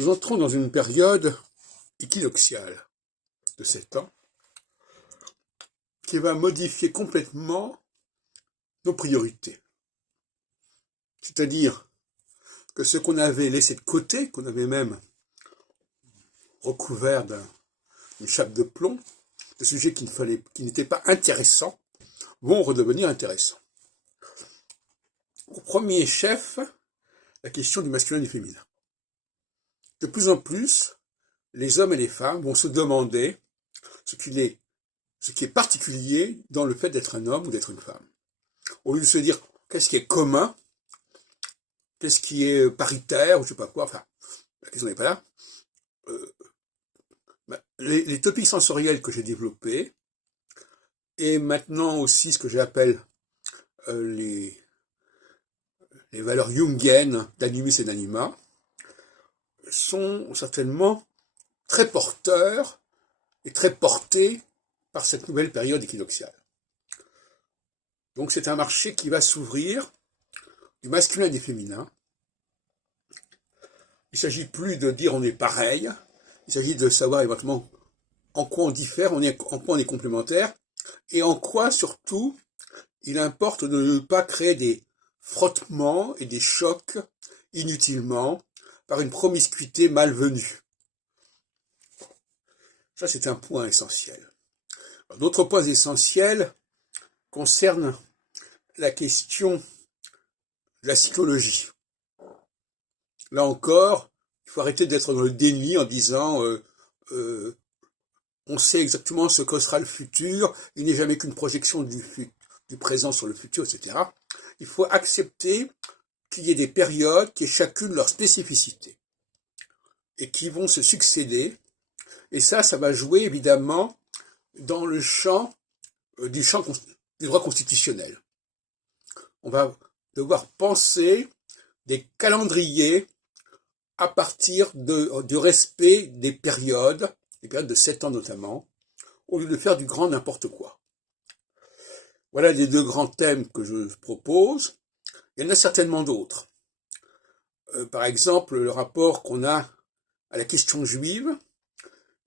Nous entrons dans une période équinoxiale de 7 ans qui va modifier complètement nos priorités. C'est-à-dire que ce qu'on avait laissé de côté, qu'on avait même recouvert d'une chape de plomb, de sujets qui n'étaient pas intéressants, vont redevenir intéressants. Au premier chef, la question du masculin et du féminin. De plus en plus, les hommes et les femmes vont se demander ce qui est particulier dans le fait d'être un homme ou d'être une femme. Au lieu de se dire qu'est-ce qui est commun, qu'est-ce qui est paritaire, ou je sais pas quoi, enfin, la question n'est pas là. Les topics sensoriels que j'ai développés, et maintenant aussi ce que j'appelle les valeurs jungiennes d'animus et d'anima, sont certainement très porteurs et très portés par cette nouvelle période équinoxiale. Donc c'est un marché qui va s'ouvrir du masculin et du féminin. Il ne s'agit plus de dire on est pareil, il s'agit de savoir éventuellement en quoi on diffère, en quoi on est complémentaire, et en quoi surtout il importe de ne pas créer des frottements et des chocs inutilement par une promiscuité malvenue. Ça, c'est un point essentiel. D'autres points essentiels concernent la question de la psychologie. Là encore, il faut arrêter d'être dans le déni en disant on sait exactement ce que sera le futur, il n'est jamais qu'une projection du présent sur le futur, etc. Il faut accepter qu'il y ait des périodes qui aient chacune leur spécificité et qui vont se succéder. Et ça va jouer évidemment dans le champ du droit constitutionnel. On va devoir penser des calendriers à partir du respect des périodes de 7 ans notamment, au lieu de faire du grand n'importe quoi. Voilà les deux grands thèmes que je propose. Il y en a certainement d'autres. Par exemple, le rapport qu'on a à la question juive.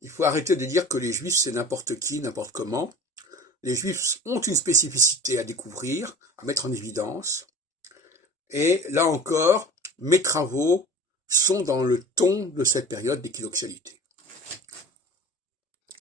Il faut arrêter de dire que les juifs c'est n'importe qui, n'importe comment. Les juifs ont une spécificité à découvrir, à mettre en évidence. Et là encore, mes travaux sont dans le ton de cette période d'équinoxialité.